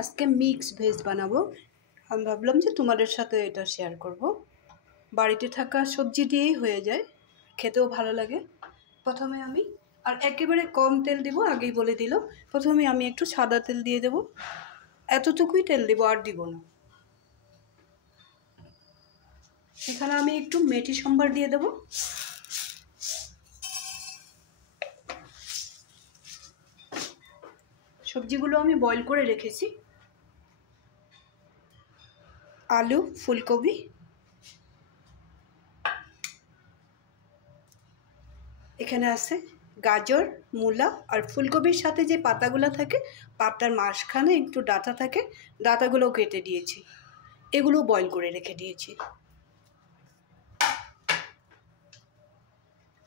আজকে mix veg বানাবো। আমি ভাবলাম যে তোমাদের সাথে এটা শেয়ার করব। বাড়িতে থাকা সবজি দিয়েই হয়ে যায়, খেতেও ভালো লাগে। প্রথমে আমি একেবারে কম তেল দিব, আগেই বলে দিল। প্রথমে আমি একটু সাদা তেল দিয়ে দেব, এতটুকুই তেল দিব, আর দিব না। এখানে আমি একটু মেথি সম্বার দিয়ে দেব। সবজিগুলো আমি বয়েল করে রেখেছি। আলু, ফুলকপি, এখানে আছে গাজর, মূলা, আর ফুলকপির সাথে যে পাতাগুলো থাকে, পাতার মাঝখানে একটু ডাঁটা থাকে, ডাঁটাগুলোও কেটে দিয়েছি। এগুলো বয়েল করে রেখে দিয়েছি।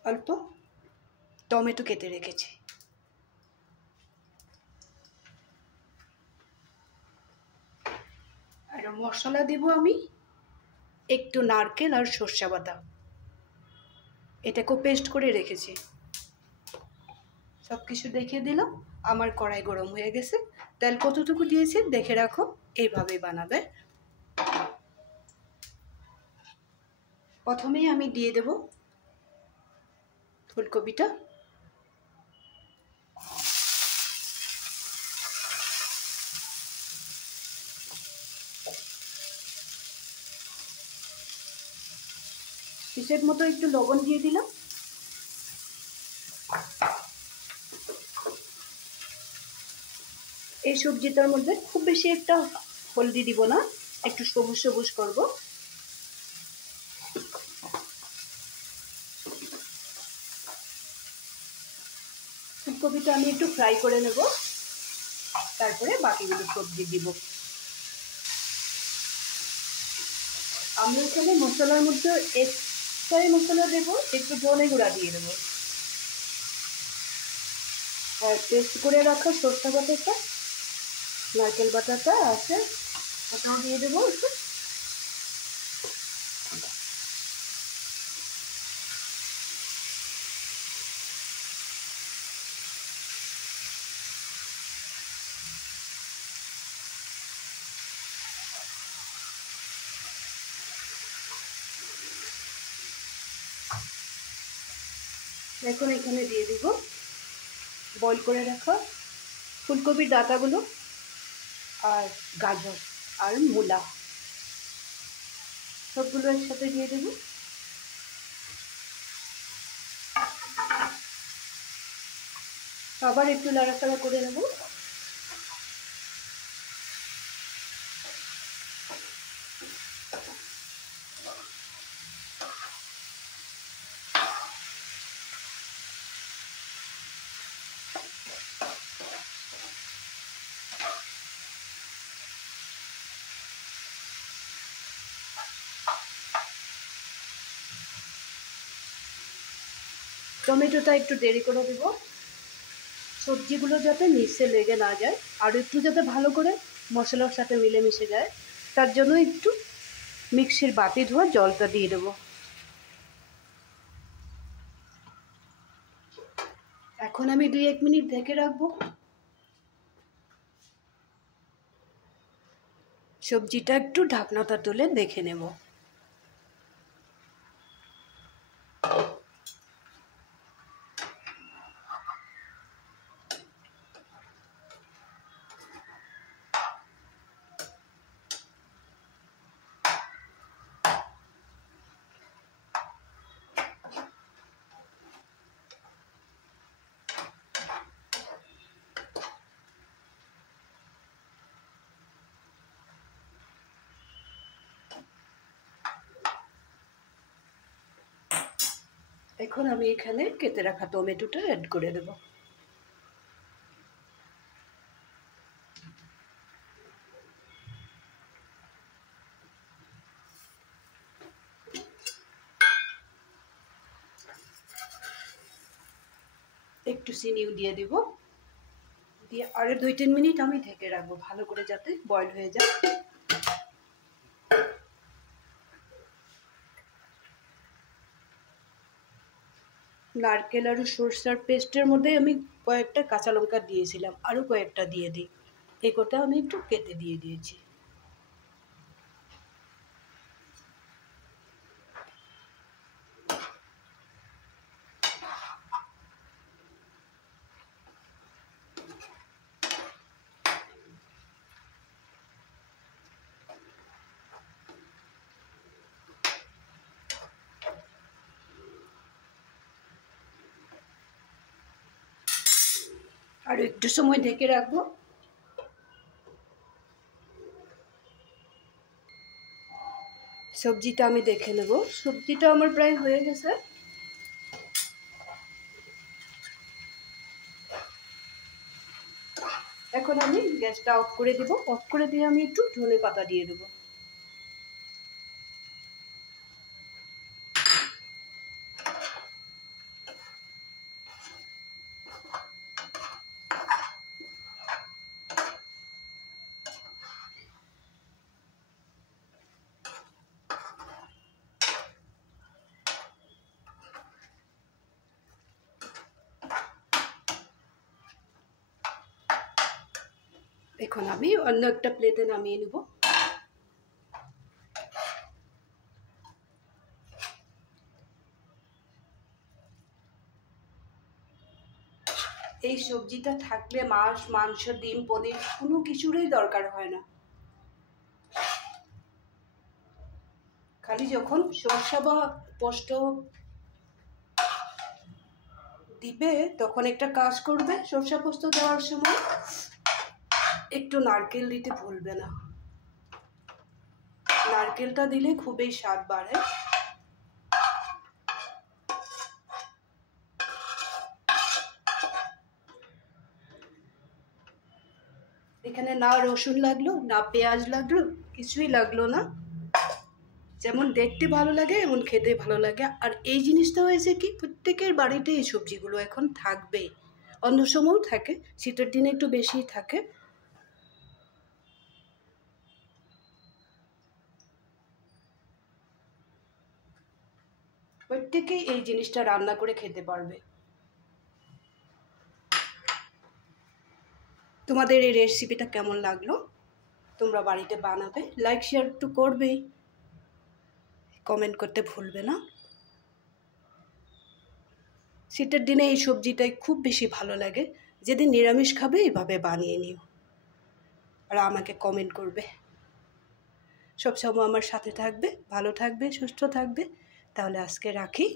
অল্প টমেটো কেটে রেখেছি। আর মশলা দেব আমি একটু নারকেল আর সর্ষে বাটা, এটাকেও পেস্ট করে রেখেছি। সব কিছু দেখিয়ে দিলাম। আমার কড়াই গরম হয়ে গেছে। তেল কতটুকু দিয়েছি দেখে রাখো, এইভাবেই বানাবে। প্রথমেই আমি দিয়ে দেব ফুলকপিটা। হিসেব মতো একটু লবণ দিয়ে দিলাম। এই সবজিটার মধ্যে খুব বেশি একটা হলদি দিব না, একটু সবুজ সবুজ করব। ফুলকপিটা আমি একটু ফ্রাই করে নেব, তারপরে বাকিগুলো সবজি দিব। আমি এখানে মশলার মধ্যে এক্সট্রাই মশলা দেবো, একটু ধনে গুঁড়া দিয়ে দেবো, আর পেস্ট করে রাখা সরষে বাটাটা, নারকেল বাটাটা আছে, ওটাও দিয়ে দেবো একটু। এখন এখানে দিয়ে দিব বয়েল করে রাখা ফুলকপির ডাঁটাগুলো, আর গাজর আর মূলা, সবগুলো একসাথে দিয়ে দেব। আবার একটু নাড়াচাড়া করে নেব। টমেটোটা একটু দেরি করে দেব, সবজিগুলো যাতে নিচে লেগে না যায়, আর একটু যাতে ভালো করে মশলার সাথে মিলেমিশে যায়, তার জন্য একটু মিক্সির বাটি ধোয়া জলটা দিয়ে দেবো। এখন আমি 2-1 মিনিট ঢেকে রাখবো। সবজিটা একটু ঢাকনাটা তুলে দেখে নেব। এখন আমি এখানে কেটে রাখা টমেটোটা অ্যাড করে দেব। একটু চিনিও দিয়ে দিব, দিয়ে আরো 2-3 মিনিট আমি ঢেকে রাখবো, ভালো করে যাতে বয়েল হয়ে যায়। নারকেল আর সরষের পেস্টের মধ্যে আমি কয়েকটা কাঁচা লঙ্কা দিয়েছিলাম, আরও কয়েকটা দিয়ে দিই। এই কটা আমি একটু কেটে দিয়ে দিয়েছি। আর একটু সময় ঢেকে রাখবো। সবজিটা আমি দেখে নেব। সবজিটা আমার প্রায় হয়ে গেছে। এখন আমি গ্যাসটা অফ করে দেব। অফ করে দিয়ে আমি একটু ধনে পাতা দিয়ে দেবো। এখন আমি অন্য একটা প্লেটে নামিয়ে নেব। এই সবজিটা থাকলে মাছ, মাংস, ডিম, পনির কোনো কিছুরই দরকার হয় না। খালি যখন সরষা বা পোস্ত দিবে তখন একটা কাজ করবে, সরষা পোস্ত দেওয়ার সময় একটু নারকেল দিতে ভুলবে না। নারকেলটা দিলে খুবই স্বাদ বাড়ে। এখানে না রসুন লাগলো, না পেঁয়াজ লাগলো, কিছুই লাগলো না। যেমন দেখতে ভালো লাগে এমন খেতে ভালো লাগে। আর এই জিনিসটা হয়েছে কি, প্রত্যেকের বাড়িতে এই সবজিগুলো এখন থাকবে। অন্য সময়ও থাকে, শীতের দিনে একটু বেশি থাকে। প্রত্যেকেই এই জিনিসটা রান্না করে খেতে পারবে। তোমাদের এই রেসিপিটা কেমন লাগলো? তোমরা বাড়িতে বানাবে, লাইক শেয়ার তো করবেই, কমেন্ট করতে ভুলবে না। শীতের দিনে এই সবজিটাই খুব বেশি ভালো লাগে। যেদিন নিরামিষ খাবে এইভাবে বানিয়ে নিও, আর আমাকে কমেন্ট করবে। সবসময় আমার সাথে থাকবে, ভালো থাকবে, সুস্থ থাকবে। তাহলে আজকে রাখি।